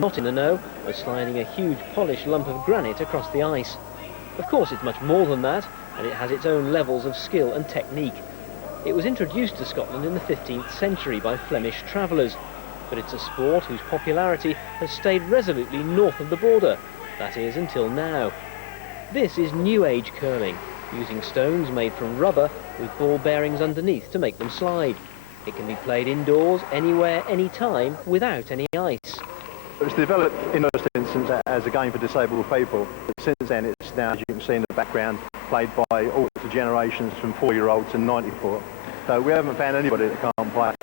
not in the know was sliding a huge polished lump of granite across the ice. Of course, it's much more than that, and it has its own levels of skill and technique. It was introduced to Scotland in the 15th century by Flemish travellers, but it's a sport whose popularity has stayed resolutely north of the border, that is, until now. This is New Age curling, using stones made from rubber with ball bearings underneath to make them slide. It can be played indoors, anywhere, anytime, without any ice. It was developed in the first instance as a game for disabled people, but since then it's now, as you can see in the background, played by all sorts of generations from 4-year-olds to 94. So we haven't found anybody that can't play.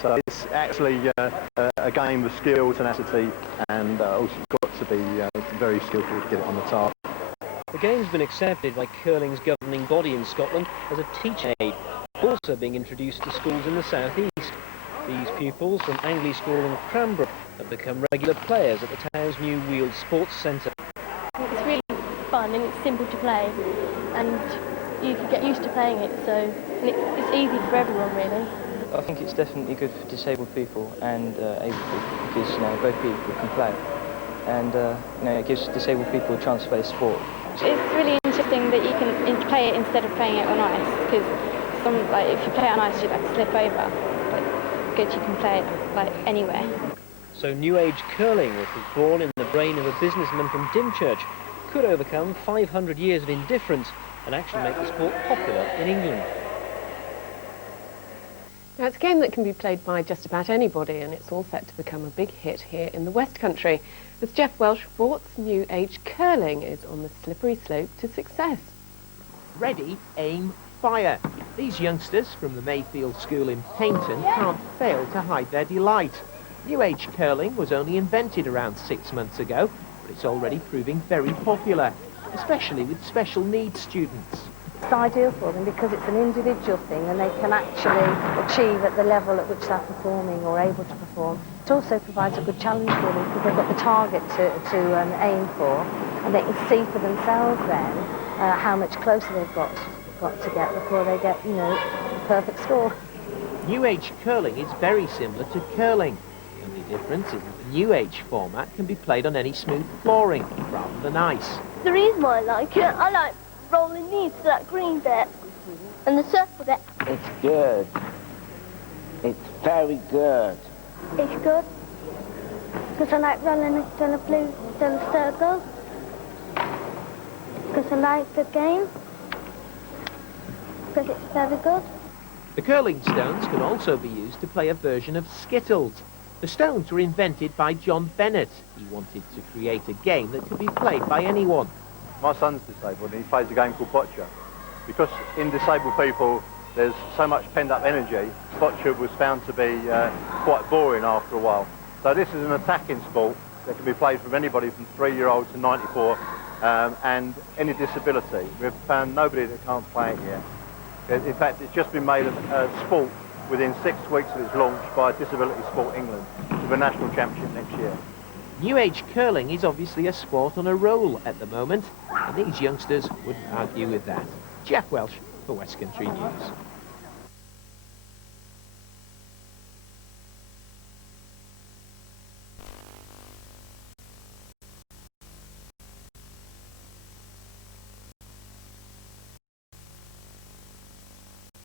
So it's actually a game of skill, tenacity, and also got to be very skillful to get it on the target. The game's been accepted by curling's governing body in Scotland as a teaching aid, also being introduced to schools in the southeast. These pupils from Angley School in Cranbrook have become regular players at the town's new wheeled sports centre. It's really fun and it's simple to play, and you can get used to playing it, so it's easy for everyone really. I think it's definitely good for disabled people and able people, because both people can play, and it gives disabled people a chance to play sport. It's really interesting that you can play it instead of playing it on ice, because if you play it on ice, you'd slip over. But good, you can play it anywhere. So New Age curling, which was born in the brain of a businessman from Dymchurch, could overcome 500 years of indifference and actually make the sport popular in England. Now, it's a game that can be played by just about anybody, and it's all set to become a big hit here in the West Country, as Jeff Welsh reports, New Age curling is on the slippery slope to success. Ready, aim, fire. These youngsters from the Mayfield School in Paynton can't fail to hide their delight. New Age curling was only invented around 6 months ago, but it's already proving very popular, especially with special needs students. It's ideal for them because it's an individual thing and they can actually achieve at the level at which they're performing or able to perform. It also provides a good challenge for them because they've got the target to aim for, and they can see for themselves then how much closer they've got to get before they get, the perfect score. New Age curling is very similar to curling. The only difference is that the New Age format can be played on any smooth flooring rather than ice. The reason why I like it, I like rolling these to that green bit and the circle bit. It's good. It's very good. It's good because I like rolling it to the blue, to the circle, because I like the game, because it's very good. The curling stones can also be used to play a version of Skittles. The stones were invented by John Bennett. He wanted to create a game that could be played by anyone. My son's disabled and he plays a game called boccia. Because in disabled people there's so much pent-up energy, boccia was found to be quite boring after a while. So this is an attacking sport that can be played from anybody from 3-year-olds to 94 and any disability. We've found nobody that can't play it yet. In fact, it's just been made a sport within 6 weeks of its launch by Disability Sport England with a national championship next year. New Age curling is obviously a sport on a roll at the moment, and these youngsters wouldn't argue with that. Jeff Welsh for West Country News.